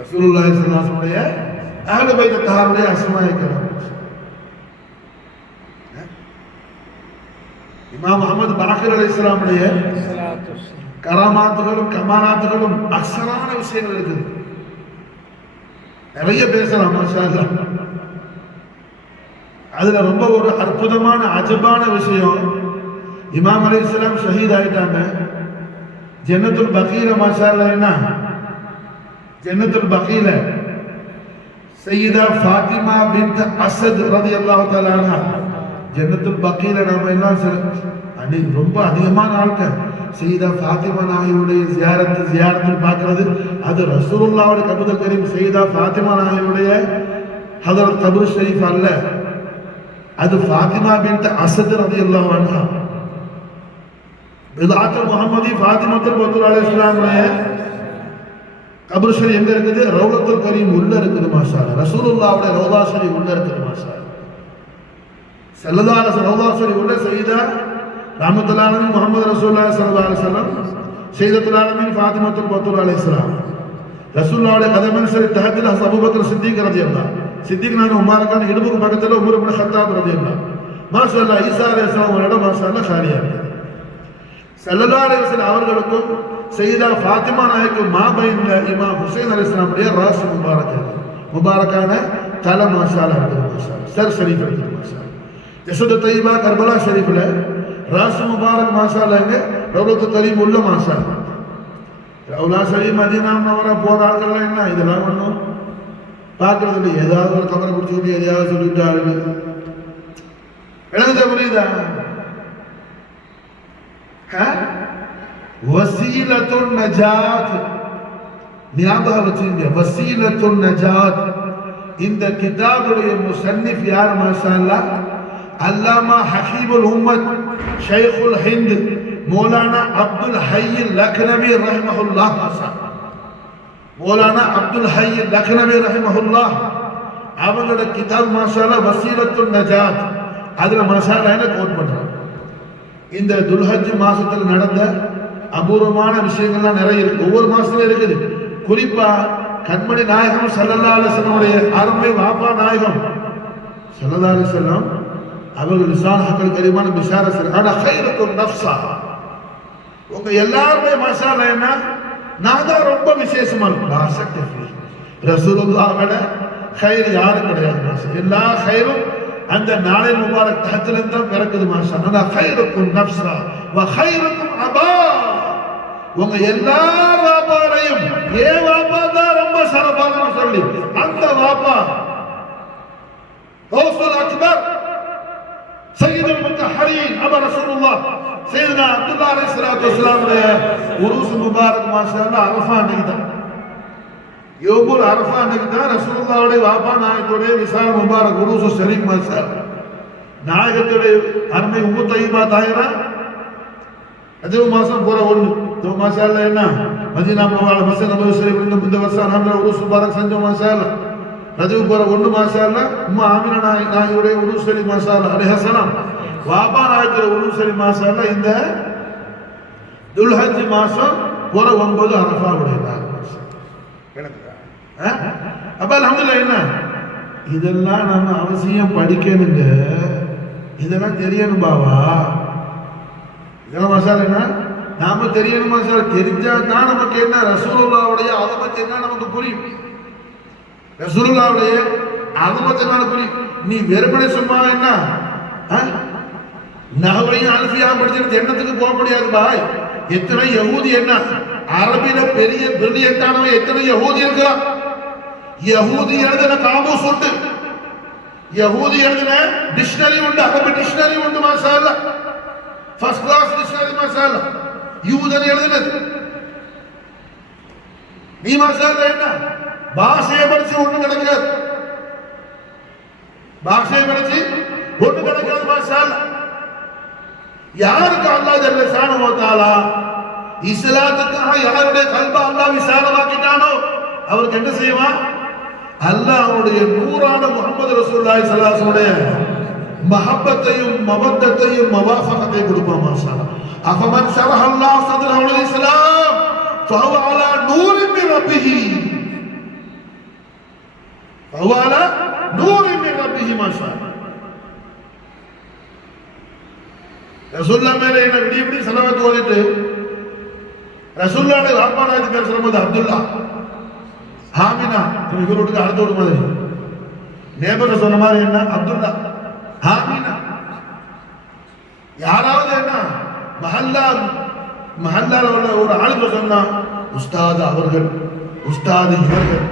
ரசூலுல்லாஹி ஸல்லல்லாஹு அலைஹி வஸல்லம் அஹ்லு பைத் தஹாருடைய அஸ்மாஇ கிராம். இமாம் முஹம்மது பாக்கிர் அலைஹிஸ்ஸலாமுடைய கராமாத்துகளும் கமாலாத்துகளும் அக்ஸரான விஷயங்கள் இருக்குது. நிறைய பேசலாம் மாஷா அல்லாஹ். அதுல ரொம்ப ஒரு அற்புதமான அஜபான விஷயம், இமாம் அலைஹிஸ்ஸலாம் ஷஹீத் ஆயிட்டாங்க. ஜன்னத்துல் பகீல மாஷா அல்லாஹ், என்ன ஜன்னத்துல் பகீல சையதா ஃபாத்திமா பின்த் அஸத் ரலியல்லாஹு தஆலா அன்ஹா, ஜன்னத்துல் பகீல நாம என்ன அன்னைக்கு ரொம்ப அதிகமான ஆட்கள் சையதா ஃபாத்திமா நாயினுடைய ஜியாரத்தில் பார்க்கிறது. அது ரசூலுல்லாஹ்வுடைய கபூல் கரீம் சையதா ஃபாத்திமா நாயினுடைய ஹதரத் கபர் ஷரீஃப் அல்ல, அது ஃபாத்திமா பின்த் அஸத் ரலியல்லாஹு அன்ஹா. பிதாத்துல் முஹம்மதி ஃபாத்திமத்துல் பத்தூல் அலைஹிஸ்ஸலாமுடைய கபர் ஷரீஃப் எங்க இருக்குது? ரௌலத்துல் கரீம் உள்ள இருக்குது மாஷா அல்லாஹ். ரசூலுல்லாஹ்வுடைய ரௌலா ஷரீஃப் உள்ள இருக்குது மாஷா அல்லாஹ். ஸல்லல்லாஹு அலைஹி வஸல்லம் ரௌலா ஷரீஃப் உள்ள சையதா ரஹ்மத்துல்லாஹி அலைஹி முஹம்மது ரசூலுல்லாஹி ஸல்லல்லாஹு அலைஹி வஸல்லம் சையதத்துல் ஆலமீன் ஃபாத்திமத்துல் பத்தூல் அலைஹிஸ்ஸலாம் ரசூலுல்லாஹ்வுடைய கதமன் சரி தஹத்தில் அபூபக்கர் சித்திக் ரலியல்லாஹு சித்திக் நான் முபாரக்கான இடுப்புக்கு பக்கத்துல உமர் இப்னு கத்தாப் ரலியல்லாஹு மாஷா அல்லாஹ். ஈசா அலைஹிஸ்ஸலாம் இடம் மாஷா அல்லாஹ் காலியா இருக்குது. ஸல்லல்லாஹு அலைஹி வஸல்லம் அவர்களுக்கும் சையதா ஃபாத்திமா நாயக்கும் மாபைன்ல இமாம் ஹுசைன் அலைஹிஸ்ஸலாமுடைய ராஸ் முபாரக்கான தலை மாஷா அல்லாஹ் இருக்குது மாஷா அல்லாஹ். சர் ஷரீஃப் இருக்குது மாஷா அல்லாஹ். ஜஸத் தய்யிபா கர்பலா ஷரீஃப்ல ராஸ் முபாரக் மாஷா அல்லாஹ் இங்க ரௌலத்துல் கரீம் உள்ள மாஷா அல்லாஹ். ரௌலா ஷரீஃப் மதீனா முனவ்வரா போற ஆட்கள் என்ன இதெல்லாம் ஒன்றும் பார்க்கறது இல்லை. ஏதாவது ஒரு கமரை பிடிச்சிக்கிட்டு எதையாவது சொல்லிட்டு ஆளுங்க எழுத புரியுதா? வசீலத்துன் நஜாத் ஞாபகம் வச்சுங்க. வசீலத்துன் நஜாத் இந்த கிதாபுடைய முஸன்னிஃப் யார் மாஷா அல்லாஹ்? அல்லாமா ஹகீமுல் உம்மத் ஷைഖுல் ஹிந்த் மௌலானா அப்துல் ஹய்ய் லக்னவி ரஹ்மஹுல்லாஹ் மாஷா அல்லாஹ். மௌலானா அப்துல் ஹய்ய் லக்னவி ரஹ்மஹுல்லாஹ் அவங்களோட கிதாப் மாஷா அல்லாஹ் வசீலத்துன் நஜாத். அதுல மாஷா அல்லாஹ் என்ன கோட் பண்றாங்க? இந்த துல்ஹஜ் மாசத்துல நடந்த அபூர்வமான விஷயங்கள்லாம் நிறைய இருக்கு. ஒவ்வொரு மாசத்துலயும் இருக்குது. குறிப்பா கண்மணி நாயகம் ஸல்லல்லாஹு அலைஹி வஸல்லம் அருமை வாப்பா நாயகம் ஸல்லல்லாஹு அலைஹி வஸல்லம் அவர்கள் லிசான் ஹக்கல் கரீமான பிஷாரத் அன கைருக்கும் நஃப்ஸா, உங்க எல்லாருமே மாஷா அல்லாஹ் என்ன நான் தான் ரொம்ப விசேஷமா இருக்கும். லா ஷக்க ஃபீ ரசூலுல்லாஹ்வோட கைர் யாரும் கிடையாது மாஷா. எல்லா கைரும் அந்த நாளை முபாரக் தஹத்துல தான் பிறக்குது மாஷா அல்லாஹ். கைருக்கும் நஃப்ஸா வ கைருக்கும் அபா, உங்க எல்லார் வாப்பாரையும் ஏ வாப்பா தான் ரொம்ப சிறப்பான சொல்லி அந்த வாப்பா கௌசுல் அக்பர் சையதுல் முத்தஹரீன் அபா ரசூலுல்லாஹ் சையதுனா அப்துல்லாஹ் அலைஹிஸ்ஸலாத்து வஸ்ஸலாமுடைய உருஸ் முபாரக் மாஷா அல்லாஹ் அரஃபா அன்னைக்கு தான், யோமுல் அரஃபா அன்னைக்கு தான் ரசூலுல்லாஹ்வுடைய வாப்பா நாயகத்துடைய விசால் முபாரக் உருஸ் ஷரீஃப் மாஷா அல்லாஹ். நாயகத்துடைய அருமை உம்மு தய்யிபா தாயிரா அதே மாசம் போற ஒண்ணு மாஷா அல்லாஹ் என்ன மதீனா முனவ்வரா மஸ்ஜித் நபவி ஷரீஃப் இந்த வருஷம் அல்ஹம்துலில்லாஹ் உருஸ் முபாரக் செஞ்சோம் மாஷா அல்லாஹ். ரஜவு போற ஒண்ணு மாஷா அல்லாஹ். உம்மு ஆமினா நாயுடைய உருஸ் ஷரீஃப் மாஷா அல்லாஹ் அலைஹிஸ்ஸலாம் வாப்பா நாயகத்துடைய உருஸ் ஷரீஃப் மாஷா அல்லாஹ் இந்த துல்ஹஜ் மாசம் போற 9 அரஃபாவுடைய நாள் மாஷா அல்லாஹ். அப்ப அல்ஹம்துலில்லாஹ் என்ன இதெல்லாம் நம்ம அவசியம் படிக்கணுங்க. இதெல்லாம் தெரியணும் பாவா. இதெல்லாம் மாஷா அல்லாஹ் என்ன நாம தெரியணும் மாஷா அல்லாஹ். தெரிஞ்சா தான் நமக்கு என்ன ரசூலுல்லாஹ்வுடைய அஸமத் என்ன நமக்கு புரியும். ரசூலுல்லாஹ்வுடைய அஸமத் என்ன புரியும். நீ வெறுமனே சும்மா என்ன நஹவையும் அல்ஃபியா படிச்சுட்டு ஜன்னத்துக்கு போக முடியாது பாய். எத்தனை யஹூதி என்ன அரபில பெரிய பிரில்லியன்டானவன் எத்தனை யஹூதி இருக்கிறான். யஹூதி எழுதின காமூஸ் உண்டு, யஹூதி எழுதின டிக்ஷனரி உண்டு, அரபி டிக்ஷனரி உண்டு மாஷா அல்லாஹ். ஃபர்ஸ்ட் கிளாஸ் டிக்ஷனரி மாஷா அல்லாஹ். யூதன் எழுதினது நீ மாஷா அல்லாஹ் என்ன பாஷையை படிச்சு ஒண்ணு கிடைக்காது, பாஷையை படிச்சு ஒண்ணு கிடைக்காது மாஷா அல்லாஹ். யாருக்கு அல்லாஹ் ஜல்ல ஷானஹு வ தஆலா இஸ்லாத்துக்காக யாருடைய கல்ப அல்லாஹ் விசாலமாக்கிட்டானோ அவருக்கு என்ன செய்வான்? அல்லாஹ் அவருடைய நூறான முஹம்மது ரசூலுல்லாஹி ஸல்லல்லாஹு அலைஹி வஸல்லம் மஹப்பத்தையும் மவத்தத்தையும் மவாஃபகத்தையும் கொடுப்பான் மாஷா அல்லாஹ். அஃபமன் ஷரஹ அல்லாஹ் ஸத்ரஹு லில் இஸ்லாம் ஃபஹுவ அலா நூரின் மின் ரப்பிஹி. ஃபஹுவ நூரின் மின் ரப்பிஹி மா ஷா. ரசூலுல்லாஹ் மேல என்ன விடிய விடிய ஸலவாத் ஓதிட்டு ரசூலுல்லாஹ் வாப்பானாதி பேர் சொல்லும்போது அப்துல்லா ஹாமினா இவர் வீட்டுக்கு அடுத்த ஒரு மாதிரி நேபர் சொன்ன மாதிரி என்ன அப்துல்லா ஹாமினா. யாராவது என்ன மஹல்லால ஒரு ஆளுக்கு சொன்னா உஸ்தாது அவர்கள் உஸ்தாது இவர்கள்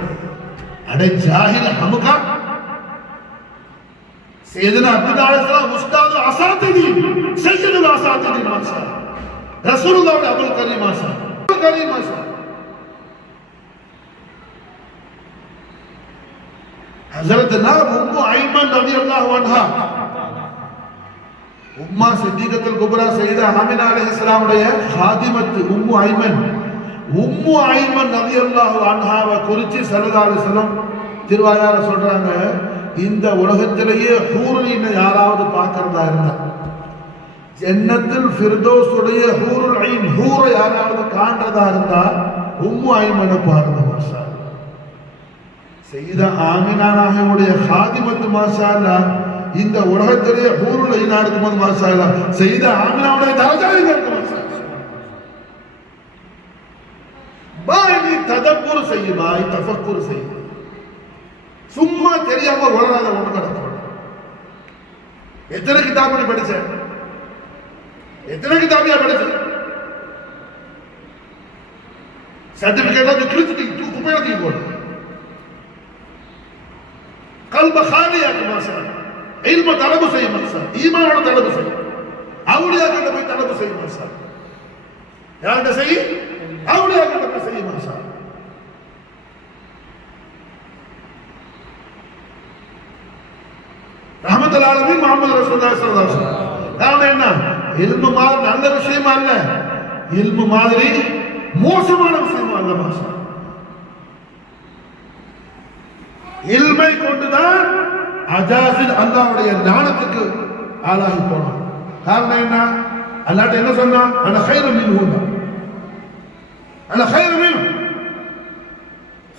அடை ஜாஹில் ஹமுகா. சையதுனா அப்துல்லா அலைஹிஸ்ஸலாம் உஸ்தாது அஸாதிதீன் சையதுல் அஸாதிதீன் மாஷா ரசூலுல்லாஹ் அபுல் கரீம் மாஷா அபுல் கரீம் மாஷா. ஹஜ்ரத் உம்மு ஐமன் ரலியல்லாஹு அன்ஹா உம்மா சித்திகத்துல் குப்ரா சையதா ஆமினா அலைஹிஸ்ஸலாம் உடைய ஹாதிமத் உம்மு ஐமன் ரலியல்லாஹு அன்ஹாவை குறித்து ஸல்லல்லாஹு அலைஹி வஸல்லம் திருவாயால சொல்றாங்க, இந்த உலகத்திலேயே ஹூருல் யாராவது பார்க்கறதா இருந்தா ஜன்னத்துல் ஃபிர்தௌஸ் உடைய ஹூருல் ஐன் ஹூரை யாராவது காண்றதா இருந்தா உம்மு ஐமனை பாருங்க மாஷா. சையதா ஆமினா நாயகியுடைய ஹாதிமத் மாஷா அல்லாஹ் இந்த உலகத்திலே ஹூருல் ஐனா இருக்கும்போது மாஷா அல்லாஹ் சையதா ஆமினாவுடைய தரஜா எங்க இருக்கு மாஷா. பாய் ததப்புர் செய்ய பாய் தஃபக்குர் செய்ய சும்மா தெரியாம வளராத ஒண்ணு நடக்கும். எத்தனை கிதாபு நீ படிச்ச, எத்தனை கிதாபியா படிச்ச, சர்டிபிகேட் கிழிச்சு குப்பையில தூக்கி போடு. கல்ப காலியாக்கு மாஷா இல்ம தலபு செய்ய மாஷா, ஈமானோட தலபு செய்ய, அவுலியாக்கிட்ட போய் தலபு செய்ய மாஷா. யார்கிட்ட செய்ய? அவுலியாக்கிட்ட போய் செய்ய மாஷா. ரஹ்மத்துல் ஆலமீன் முஹம்மது ரசூலுல்லாஹி ஸல்லல்லாஹு அலைஹி வஸல்லம். காரணம் என்ன? இல்மு மாதிரி நல்ல விஷயமா இல்ல, இல்மு மாதிரி மோசமான விஷயமா அல்ல மாஷா. இல்மை கொண்டுதான் அஜாசில் அல்லாஹ்வுடைய ஞானத்துக்கு ஆளாகி போனான். காரணம் என்ன? அல்லாஹ் என்ன சொன்னான்? அன கைரு மின்ஹு, அன கைரு மின்ஹு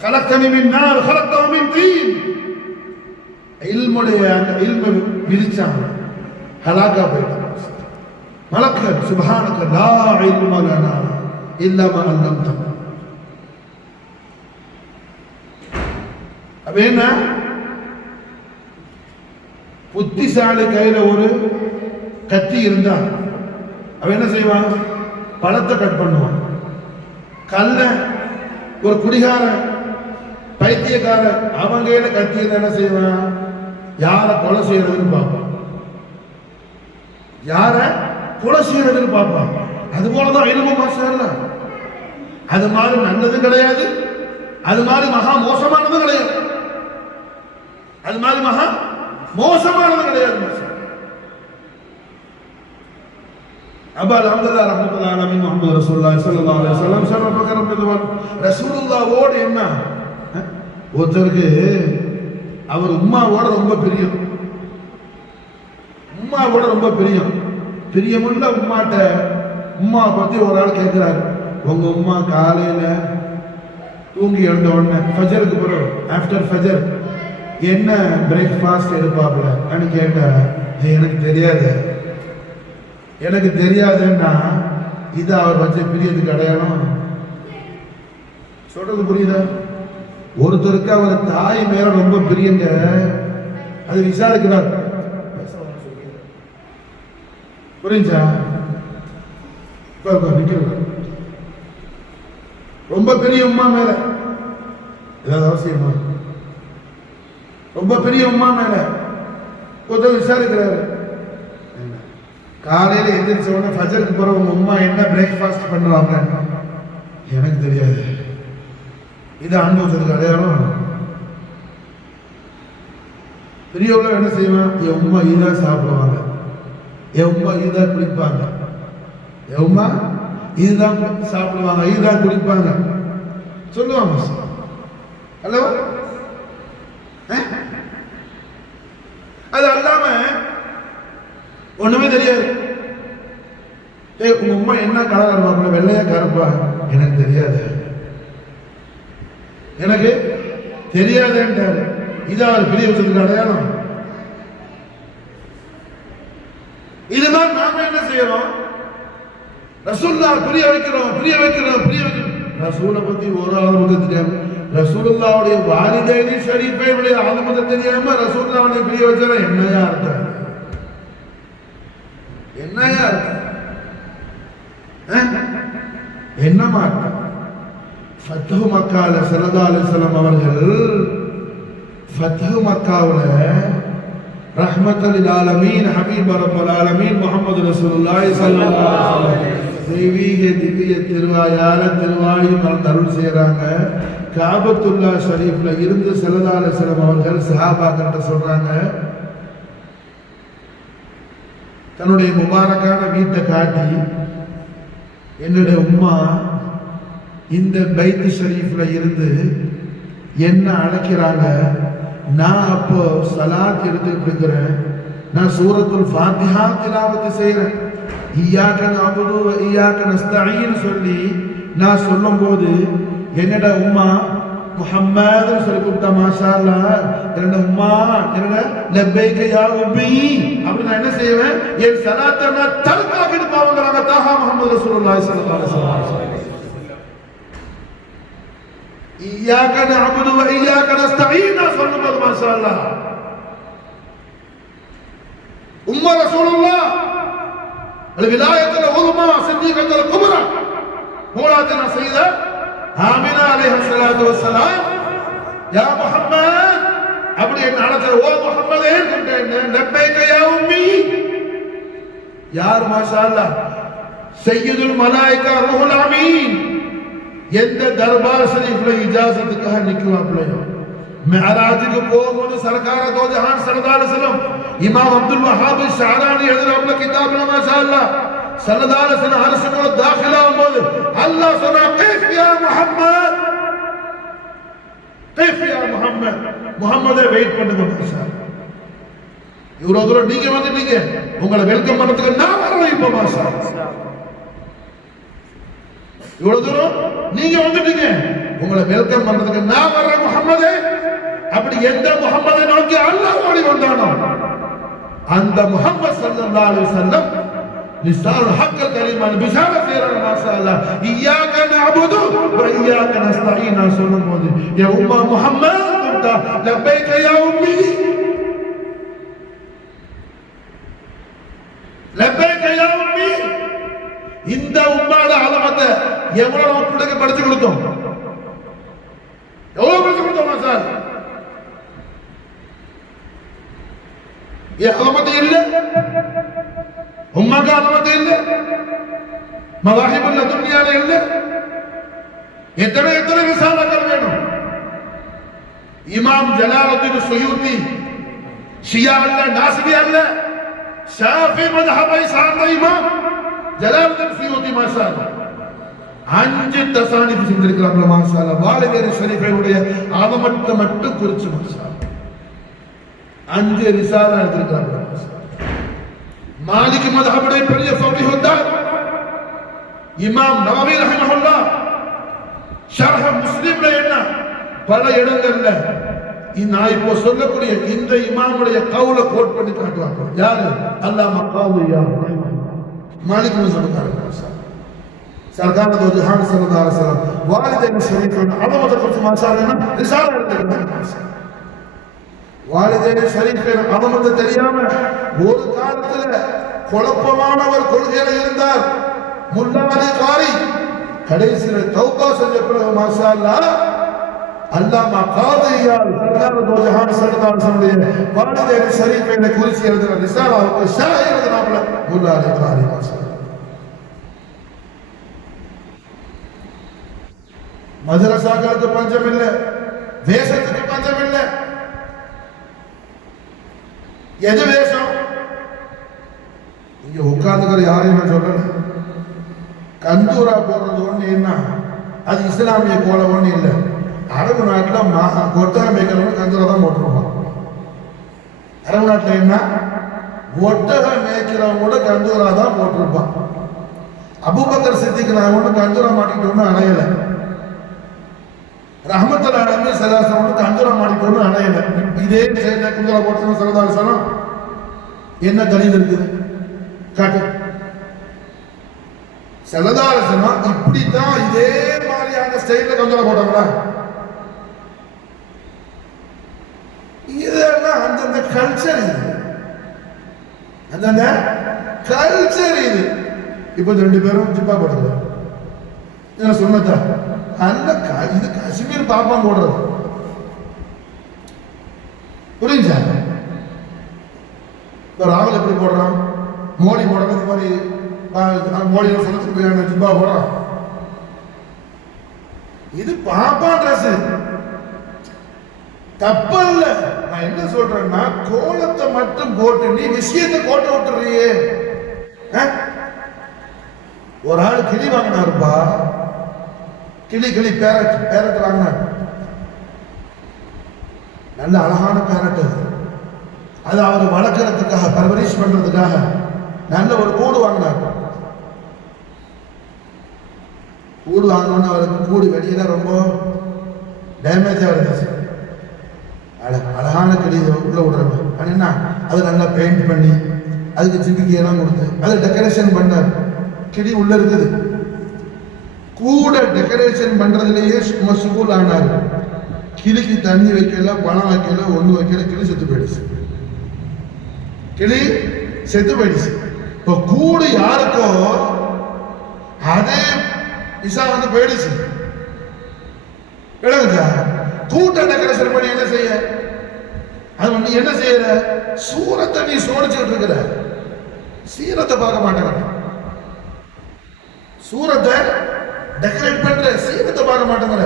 خلقتني من نار خلقته من طين. இல்முடைய அந்த இல்மை விரிச்சாங்க, ஹலாக்கா போயிட்டாங்க. மலக்கர் சுப்ஹானக லா இல்ம லனா இல்லா மா அல்லம்தனா. அப்ப என்ன? புத்திசாலி கையில ஒரு கத்தி இருந்தா அவன் என்ன செய்வான்? பழத்தை கட் பண்ணுவான். கல்ல ஒரு குடிகாரன் பைத்தியக்காரன் அவங்க கையில கத்தி என்ன செய்வான்? யார கொலை செய்யறதுன்னு பார்ப்பான், யார கொலை செய்யறதுன்னு பார்ப்பான். அது போலதான் இல்மு மாஷா அல்லாஹ். அது மாதிரி நல்லதும் கிடையாது, அது மாதிரி மகா மோசமானதும் கிடையாது, அது மாதிரி மகா மோசமானது கிடையாது. அப்ப அல்ஹம்துலில்லாஹ் ரஹ்மத்துல்லாஹி அலைஹி முஹம்மது ரசூலுல்லாஹி ஸல்லல்லாஹு அலைஹி வஸல்லம் ஸல்லல்லாஹு ரசூலுல்லாஹ்வோட என்ன ஒருத்தருக்கு அவர் உம்மாவோட ரொம்ப பிரியம், உம்மாவோட ரொம்ப பிரியமுள்ள உம்மாட்ட உம்மாவை பத்தி ஒரு ஆள் கேட்கிறாரு, உங்க உம்மா காலையில தூங்கி எழுந்த உடனே ஃபஜருக்கு பிறகு ஆஃப்டர் ஃபஜர் என்ன பிரேக்ஃபாஸ்ட் எடுப்பாப்புல அப்படின்னு கேட்ட, எனக்கு தெரியாதுன்னா இது அவர் வச்ச பிரியத்துக்கு அடையாளம். சொல்றது புரியுதா? ஒருத்தருக்கு அவர் தாய் மேல ரொம்ப பிரியங்க, அது விசாரிக்கிறார். புரிஞ்சா? ரொம்ப பெரிய உம்மா மேல ஏதாவது அவசியமா? ரொம்ப பெரிய உம்மா மேல ஒருத்தர் விசாரிக்கிறாரு. காலையில எந்திரிச்ச உடனே ஃபஜருக்கு பிறகு உங்க உம்மா என்ன பிரேக்ஃபாஸ்ட் பண்றாங்க? எனக்கு தெரியாது. இது அனுபவத்துக்கு அடையாளம். பெரியவங்க என்ன செய்வான்? என் உம்மா இதுதான் சாப்பிடுவாங்க, என் உம்மா இதுதான் குடிப்பாங்க, என் உம்மா இதுதான் சாப்பிடுவாங்க, இதுதான் குடிப்பாங்க சொல்லுவாங்க. ஹலோ, அது அல்லாம ஒண்ணுமே தெரியாது. உங்க உம்மா என்ன கலர் இருப்பாங்க, வெள்ளையா கருப்பா? எனக்கு தெரியாது, எனக்கு தெரியாதுன்றாரு. இதான் பிரிய வச்சதுக்கு அடையாளம். இதுதான் நாம என்ன செய்யறோம்? ரசூலுல்லாஹ் பிரிய வைக்கிறோம். ரசூலை பத்தி ஒரு ஆளுமத்தை தெரியாம, ரசூலுல்லாஹ்வுடைய வாலிதைனி ஷரீஃபைனுடைய ஆளுமத்தை தெரியாம ரசூலுல்லாஹ்வை பிரிய வச்சா என்னையா அர்த்தம்? என்னமா அர்த்தம்? ஃபத்ஹு மக்கால ஸல்லல்லாஹு அலைஹி வஸல்லம் அவர்கள் ஃபத்ஹு மக்காவுல ரஹ்மத்தல் லில் ஆலமீன் ஹபீப் ரப்பல் ஆலமீன் முஹம்மது ரசூலுல்லாஹி ஸல்லல்லாஹு அலைஹி வஸல்லம் தெய்வீக திவ்ய திருவாயால திருவாயும் அருள் செய்யறாங்க. காபத்துல்லா ஷரீஃப்ல இருந்து ஸல்லல்லாஹு அலைஹி வஸல்லம் அவர்கள் சஹாபாக்கிட்ட சொல்றாங்க, தன்னுடைய முபாரக்கான வீட்டை காட்டி, என்னுடைய உம்மா இந்த பைத் ஷரீஃப்ல இருந்து என்ன அழைக்கிறாங்க, நான் அப்போ சலாத் எடுத்துட்டு இருக்கிறேன், நான் சூரத்துல் ஃபாத்திஹா திலாவத் செய்றேன், இய்யாக நஅபுது வ இய்யாக நஸ்தஈன் சொல்லி நான் சொல்லும்போது என்னோட உம்மா முஹம்மது சொல்லி கூப்பிட்டா. மாஷா அல்லாஹ், என்னோட உம்மா என்னோட லப்பைக யா உம்மி அப்படி நான் என்ன செய்வேன், என் சலாத்தை நான் தலக்காக்கிட்டு பாவங்களாங்க. தாஹா முஹம்மது ரசூலுல்லாஹி ஸல்லல்லாஹு அலைஹி வஸல்லம் இய்யாக நஅபுது வ இய்யாக நஸ்தஈன் சொல்லும்போது மாஷா அல்லாஹ் உம்ம ரசூலுல்லாஹ் الولاية العظمى صديقة الكبرى مولاتنا سيدة آمنة عليها الصلاة والسلام يا محمد அப்படி என்ன அழைச்ச, ஓ முஹம்மதே லப்பைக யா உம்மி. யார் மாஷா அல்லாஹ் சய்யிதுல் மலாயிகா ரூஹுல் அமீன் எந்த தர்பார் ஷரீஃப்ல இஜாசத்துக்காக நிக்குவாப்லையோ, மிஅராஜுக்கு போகும்போது சர்க்கார தோ ஜஹான் ஸல்லல்லாஹு அலைஹி வஸல்லம் இமாம் அப்துல் வஹாப் ஷஅரானி எழுதுறாப்ல கிதாப்ல மாஷா அல்லாஹ் ஸல்லல்லாஹு அலைஹி வஸல்லம் அரசுக்குள்ள தாখিল ஆகும்போது அல்லாஹ் சொன்னா கைஃப் யா முஹம்மத், கைஃப் யா முஹம்மத், முஹம்மதே வெயிட் பண்ணுங்க மாஷா அல்லாஹ். இவ்வளவு தூரம் நீங்க வந்துட்டீங்க, உங்களை வெல்கம் பண்றதுக்கு நான் வரேன் இப்ப மாஷா அல்லாஹ். இவ்வளவு தூரம் நீங்க வந்துட்டீங்க, உங்களை வெல்கம் பண்றதுக்கு நான் வரேன் முஹம்மதே. அப்படி எந்த முஹம்மதை நோக்கி அல்லாஹ் ஓடி வந்தானோ அந்த முஹம்மது ஸல்லல்லாஹு அலைஹி வஸல்லம் லிசானுல் ஹக்கல் கரீமான் பிஷாரத் செய்யறாங்க. மாஷா அல்லாஹ் இய்யாக நஅபுது வ இய்யாக நஸ்தஈன் சொல்லும்போது யா உம்ம முஹம்மத் குன்த லப்பைக யா உம்மி, லப்பைக யா உம்மி. இந்த உம்மோட அலமத்தை எவ்வளவு நம்ம பிள்ளைக்கு படிச்சு கொடுத்தோம், எவ்வளவு படிச்சு கொடுத்தோம் சார்? ये अलमत इल्ले उम्मा का अलमत इल्ले मवाहिबुल दुनिया ने इल्ले इतने इतने रिसाला कर वेणु. इमाम जलालुद्दीन सुयूती शिया अल्लाह नासबी अल्लाह शाफी मذहब साहब इमाम जलालुद्दीन सुयूती माशाअल्लाह அஞ்சு தசானிஃப் செஞ்சிருக்கிறாங்க மாஷா அல்லாஹ். வாலிதேனி ஷரீஃபைனுடைய ஆலமத்தை மட்டும் குறிச்சு மாஷா அல்லாஹ் 5 ரிசாலா எடுத்திருக்காங்க. மாலிக் மذஹபுடைய பெரிய ஃபக்ஹுத்தார் இமாம் நவவி ரஹிமஹுல்லாஹ் ஷர்ஹ் முஸ்லிம்ல என்ன பல இடங்கள்ல நான் இப்போ சொல்லக்கூடிய இந்த இமாமுடைய கவுல கோட் பண்ணி காட்டுவாங்க. யாரு? அல்லாமா காதியா மாலிக் மذஹபுக்காரர் सरकार दो जहान सल्लल्लाहु अलैहि वसल्लम वालिदैन शरीफन अदमत कुछ माशाअल्लाह रिसाला எடுத்திருக்காங்க. வாலிதைன் ஷரீஃபின் அலமத்தை தெரியாம ஒரு காலத்துல குழப்பமானவர் கொள்கையில இருந்தார். முல்லா அலி காரி கடைசியில தௌபா செஞ்ச பிறகு மாஷா அல்லாஹ் அல்லாமா காதியால் சர்க்கார் தோ ஜஹான் ஸல்லல்லாஹு அலைஹி வஸல்லம் வாலிதைன் ஷரீஃபின் குறிச்சி எழுதின ரிசாலாவுக்கு ஷரஹ் எழுதினாப்ல முல்லா அலி காரி மாஷா அல்லாஹ். மதரசாக்களுக்கு பஞ்சம் இல்லை, தேசத்துக்கு பஞ்சம் இல்லை. எது வேஷம்? இங்க உட்கார்ந்துக்கிற யாரையும் நான் சொல்றேன், கந்தூரா போடுறது ஒண்ணு என்ன, அது இஸ்லாமிய கோலம் ஒண்ணு இல்லை. அரபு நாட்டில் ஒட்டகம் மேய்க்கிறவங்க கந்தூரா தான் போட்டுருவான். அரபு நாட்டில் என்ன, ஒட்டகம் மேய்க்கிறவங்க கூட கந்தூரா தான் போட்டிருப்பான். அபூபக்கர் சித்திக் நான் ஒண்ணு கந்தூரா மாட்டிக்கிட்டு ஒன்றும் அணையலை. ரஹ்மத்துல் ஆலமீன் ஸல்லல்லாஹு கந்துரா மாடிக்கொண்டு அணையல. இதே செய்த குந்தரா போட்டு ஸல்லல்லாஹு அலைஹி வஸல்லம் என்ன தலீல் இருக்குது காட்டு. ஸல்லல்லாஹு அலைஹி வஸல்லம் இப்படித்தான் இதே மாதிரியான ஸ்டைல்ல கந்துரா போட்டாங்களா? இதெல்லாம் அந்தந்த கல்ச்சர், இது அந்தந்த கல்ச்சர். இது இப்ப 2 பேரும் ஜிப்பா போடுறது என்ன சொன்னதா? அல்ல, இது காஷ்மீர் பாப்பா போடுறது. புரிஞ்சா? இப்ப ராகுல் எப்படி போடுறான், மோடி போடுறது இந்த மாதிரி மோடி சொன்னதுக்கு ஜிப்பா போடுறான். இது பாப்பா ட்ரெஸ், தப்பல்ல. நான் என்ன சொல்றேன்னா, கோலத்தை மட்டும் போட்டு நீ விஷயத்தை கோட்டை விட்டுறியே. ஒரு ஆள் கிளி வாங்கினாருப்பா, கிளி பேரட் வாங்கினார். நல்ல அழகான பேரட். அது அவர் வளர்க்கறதுக்காக, பர்வரிஷ் பண்றதுக்காக நல்ல ஒரு கூடு வாங்கினார். கூடு வாங்கினோன்னு அவருக்கு கூடு வெளியில ரொம்ப டேமேஜா இருந்துச்சு. அழகான கிளி உள்ள விடுறாங்க. என்ன, அது நல்லா பெயிண்ட் பண்ணி அதுக்கு சிப்பிக்கையெல்லாம் கொடுத்து அதை டெக்கரேஷன் பண்ணார். கிளி உள்ள இருக்குது. கூட டெக்கரேஷன் பண்றதுலயே மஸ்கூல் ஆனார். கிளிக்கு தண்ணி வைக்கல, பணம் வைக்கல, ஒண்ணு வைக்கல. கிளி செத்து போயிடுச்சு. கிளி செத்து போயிடுச்சு. இப்போ கூடு யாருக்கோ அதே விசா வந்து போயிடுச்சு. கூட்ட டெக்கரேஷன் பண்ணி என்ன செய்ய? அது நீ என்ன செய்யற? சூரத்தை நீ சோடிச்சுட்டு இருக்கிற, சீரத்தை பார்க்க மாட்டேங்கிற. சூரத்தை டெக்கரேட் பண்ற, சீரத்தை பார்க்க மாட்டேங்கிற.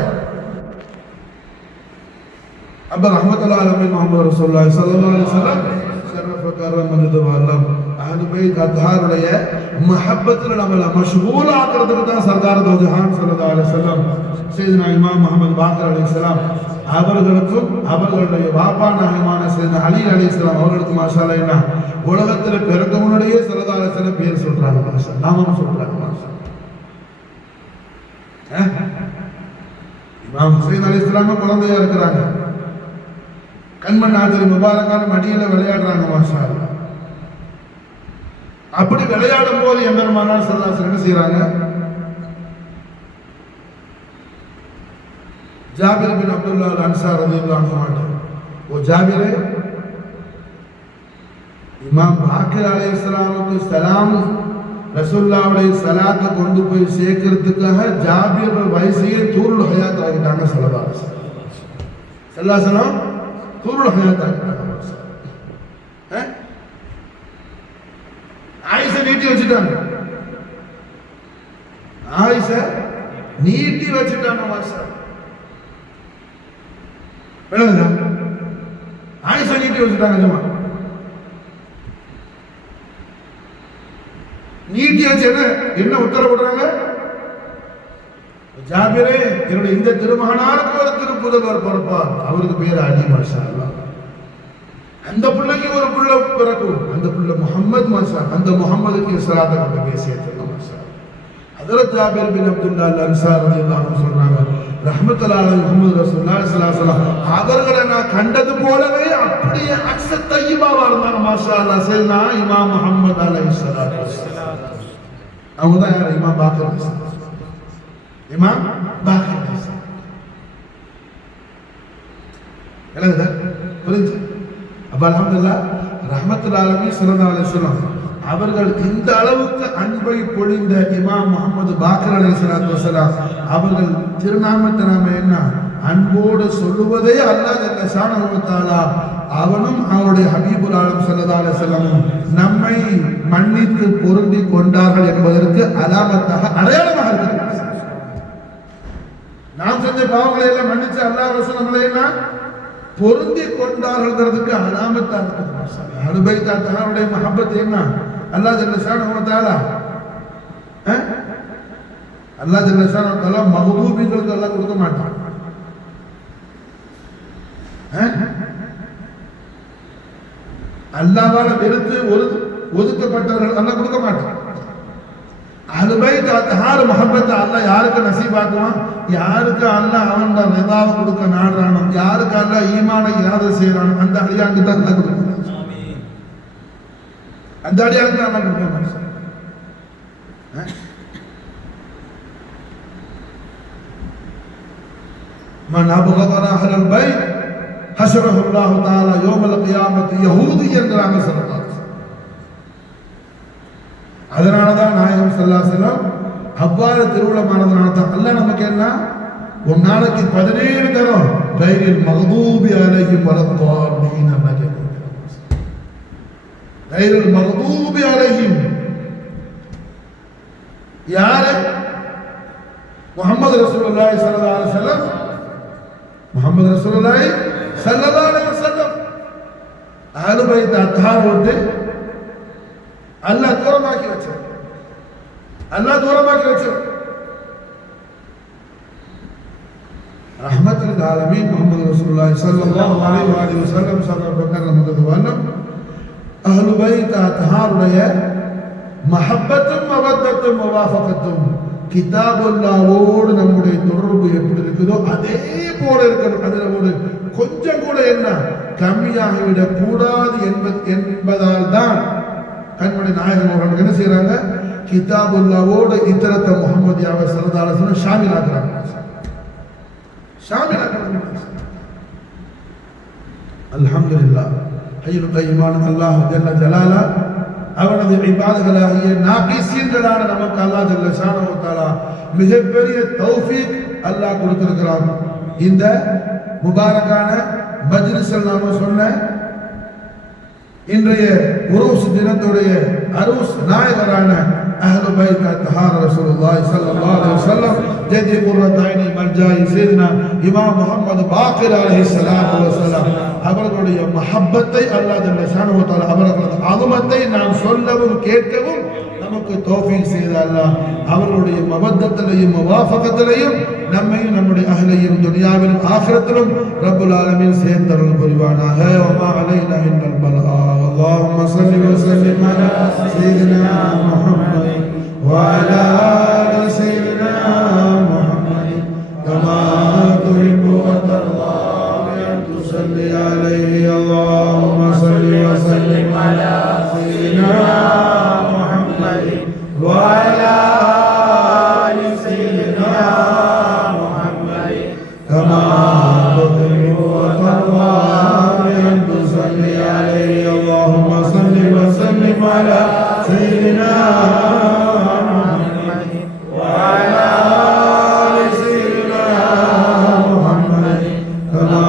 அப்ப ரஹ்மத்துல் ஆலமீன் முஹம்மது ரசூலுல்லாஹி ஸல்லல்லாஹு அலைஹி வஸல்லம் ஷரஃப கர்ரம் மன்தவல்லம் அஹ்லு பைத் அத்ஹாருடைய மஹப்பத்துல நம்மள மஷ்கூல் ஆக்குறதுக்கு தான் சர்தார் தோ ஜஹான் ஸல்லல்லாஹு அலைஹி வஸல்லம் சையதுனா இமாம் முஹம்மது பாக்கர் அலைஹிஸ்ஸலாம் அவர்களுக்கும் அவர்களுடைய வாப்பா நாயகமான சையதுனா அலி அலைஹிஸ்ஸலாம் அவர்களுக்கு மாஷாஅல்லாஹ் என்ன உலகத்துல பிறக்க முன்னாடியே ஸல்லல்லாஹு அலைஹி வஸல்லம் பேர் சொல்றாங்க. மாஷாஅல்லாஹ் நாமம் சொல்றாங்க. மாஷாஅல்லாஹ் இமாம் ஹுசைன் அலைஹிஸ்ஸலாம் குழந்தையா இருக்கிறாங்க. கண்மண் ஆதிரி முபாரக்கான மடியில விளையாடுறாங்க. மாஷாஅல்லாஹ் அப்படி விளையாடும் போது எம்பெருமானார் ஸல்லல்லாஹு அலைஹி வஸல்லம் என்ன செய்யறாங்க? जाबिर बिन अब्दुल्लाह अल अंसार रज़ियल्लाहु अन्हु वो जाबिर इमाम बाकिर अलैहिस्सलामुக்கு சலாம் ரசூலுல்லாஹ்வுடைய ஸலாத்தை கொண்டு போய் சேர்க்கிறதுக்காக ஜாபிர் வயசியே தூருல் ஹயாத் ஆகிட்டாங்க. ஸல்லல்லாஹு அலைஹி வஸல்லம் தூருல் ஹயாத் ஆகிட்டாங்க. ஆயிஷா நீட்டி வச்சிட்டாங்க. ஆயிஷா நீட்டி வச்சிட்டாங்க. மாஷா ஆயிஷா நீட்டி வச்சுட்டாங்க. ஜமா நீட்டி வச்சு என்ன உத்தரவிடுறாங்க? ஜாபிரே, என்னுடைய இந்த திருமகனாருக்கு ஒரு திருப்புதல்வர் பிறப்பார். அவருக்கு பேர் அலி. மாஷா அல்லாஹ். அந்த பிள்ளைக்கு ஒரு பிள்ளை பிறக்கும். அந்த பிள்ளை முஹம்மது. மாஷா அந்த முஹம்மதுக்கு ஸலாத்தை கொண்டு போய் சேர்த்துங்க. மாஷா ஹஜ்ரத் ஜாபிர் பின் அப்துல்லா அல் அன்சார் ரலியல்லாஹு அன்ஹு சொல்றாங்க, ரஹ்மத்துல் அலைஹி முஹம்மது ரசூலுல்லாஹி ஸல்லல்லாஹு அலைஹி வஸல்லம் அவர்களை நான் கண்டது போலவே அப்படியே அக்ஸ தய்யிபாவா இருந்தாங்க. மாஷா அல்லாஹ். சையதுனா இமாம் முஹம்மது அலைஹிஸ்ஸலாத்து வஸ்ஸலாம். அவங்க தான் யார்? இமாம் பாக்கர். இமாம் பாக்கர். என்னது புரிஞ்சு? அப்ப அல்ஹம்துலில்லாஹ் ரஹ்மத்துல் ஆலமீன் ஸல்லல்லாஹு அலைஹி வஸல்லம் அவர்கள் இந்த அளவுக்கு அன்பை பொழிந்த இமாம் முஹம்மது பாக்கர் அலைஹிஸ்ஸலாத்து வஸ்ஸலாம் அவர்கள் திருநாமத்தை நாம என்ன அன்போடு சொல்லுவதே அல்லாஹ் ஜல்ல ஷானஹு வ தஆலா அவனும் அவருடைய ஹபீபுல் ஆலம் ஸல்லல்லாஹு அலைஹி வஸல்லம் நம்மை மன்னித்து பொருந்தி கொண்டார்கள் என்பதற்கு அலாமத்தாக அடையாளமாக இருக்கிறது. நாம் செஞ்ச பாவங்களை எல்லாம் மன்னிச்சு அல்லாஹ் ரசூல் நம்மளை என்ன பொருந்தி கொண்டார்கள்ங்கிறதுக்கு அலாமத்தாக இருக்குது. அஹ்லு பைத் அத்ஹாருடைய மஹப்பத் என்ன அல்லாஹ் ஜல்ல ஷானஹு வ தஆலா அல்லாஹ் ஜல்ல ஷானஹு வ தஆலா மஹ்லூபிங்களுக்கு அல்லாஹ் கொடுக்க மாட்டான். அல்லாஹ்வால வெறுத்து ஒதுக்கப்பட்டவர்கள் அல்லாஹ் கொடுக்க மாட்டான். அஹ்லுபைத் அத்ஹார் முஹப்பத் அல்லாஹ் யாருக்கு நசீபாக்குவான்? யாருக்கு அல்லாஹ் அவனோட ரிதாவை கொடுக்க நாடுறானோ, யாருக்கு அல்லாஹ் ஈமானை இராத செய்யறானோ அந்த அடியாருக்கு தான் அல்லாஹ் கொடுப்பான். அந்த அடியாருக்கு தான் அல்லாஹ் கொடுப்பான். மன் அப்கதன அஹ்லல் பைத் ஹஷரஹு அல்லாஹு தஆலா யௌமல் கியாமத் யஹூதி என்றாங்க ஸல்லல்லாஹு அலைஹி வஸல்லம். அதனால தான் நாயகம் ஸல்லல்லாஹு அலைஹி வஸல்லம் அவ்வாறு திருவிழமானதுனால தான் அல்லாஹ் நமக்கு என்ன ஒரு நாளைக்கு 17 தரம் கைரில் மக்தூபி அலைஹிம் வலத்தாலீன் அல்லாஹ் கேட்கிறார். கைரில் மக்தூபி அலைஹிம் யாரு? முஹம்மது ரசூலுல்லாஹி ஸல்லல்லாஹு அலைஹி வஸல்லம். முஹம்மது ரசூலுல்லாஹி ஸல்லல்லாஹு அலைஹி வஸல்லம் அஹ்லு பைத் அத்ஹார் வந்து அல்லாஹ் தூரமாக்கி வச்சார். அல்லாஹ் தூரமாக்கி வச்சார். ரஹ்மத்துல் ஆலமீன் முஹம்மது ரசூலுல்லாஹி ஸல்லல்லாஹு அலைஹி வஸல்லம் சல்லல்லாஹு நமக்கு வல்லம் அஹ்லு பைத் அத்ஹாருடைய மஹப்பத்தும் மவத்தத்தும் முவாஃபகத்தும் கிதாபுல்லாவோடு நம்முடைய தொடர்பு எப்படி இருக்குதோ அதே போல இருக்கணும். அதில் ஒரு கொஞ்சம் கூட என்ன கம்மியாகிவிடக் கூடாது என்பதால் தான் கண்மணி நாயகம் அவர்கள் என்ன செய்யறாங்க? கிதாபுல்லாவோடு இத்தரத்தை முஹம்மதியாவை ஸல்லல்லாஹு அலைஹி வஸல்லம் ஷாமில் ஆக்குறாங்க. அல்ஹம்துலில்லாஹ். ஹய்யுல் கய்யூமான அல்லாஹ் ஜல்ல ஜலாலா அவனது இபாதுகளாகிய நாகீசீன்களான நமக்கு அல்லாஹ் ஜல்ல ஷானஹு தஆலா மிகப்பெரிய தௌஃபீக் அல்லாஹ் கொடுத்திருக்கிறான். இந்த முபாரக்கான மஜ்லிஸில் நாம சொன்ன இன்றைய உருஸ் தினத்துடைய அரூஸ் நாயகரான அஹ்லு பைத் அத்ஹார் ரசூலுல்லாஹி ஸல்லல்லாஹு அலைஹி வஸல்லம் ஜதி குர்ரத் ஐனி மர்ஜாய் சையதுனா இமாம் முஹம்மது பாக்கிர் அலைஹிஸ்ஸலாத்து வஸலாம் அவர்களுடைய மஹப்பத்தை அல்லாஹ் ஜல்ல ஷானஹு தஆலா அவர்களது அஸமத்தை நாம் சொல்லவும் கேட்கவும் நமக்கு தௌஃபீக் செய்த அல்லாஹ் அவர்களுடைய மவத்தத்திலையும் முவாஃபகத்திலையும் நம்மையும் நம்முடைய அஹ்லையும் துனியாவிலும் ஆখিরাத்திலும் ரப்புல் ஆலமீன் சேர்த்தருள் புரிவானாக. வமா அலைனா இன்னல் பலா. அல்லாஹும்ம ஸல்லி வ ஸல்லிம் அலா சய்யிதினா முஹம்மதின் வ அலா ஆலி சய்யிதினா முஹம்மதின் கமா துஹிப்பு வ தர்தா அன் துஸல்லி அலைஹி. அல்லாஹும்ம ஸல்லி வ ஸல்லிம் அலா சய்யிதினா முஹம்மதின் வ அலா ஆலி சய்யிதினா كما تحب وترضى أن تصلي عليه. اللهم صل وسلم على سيدنا محمد وعلى آل سيدنا محمد كما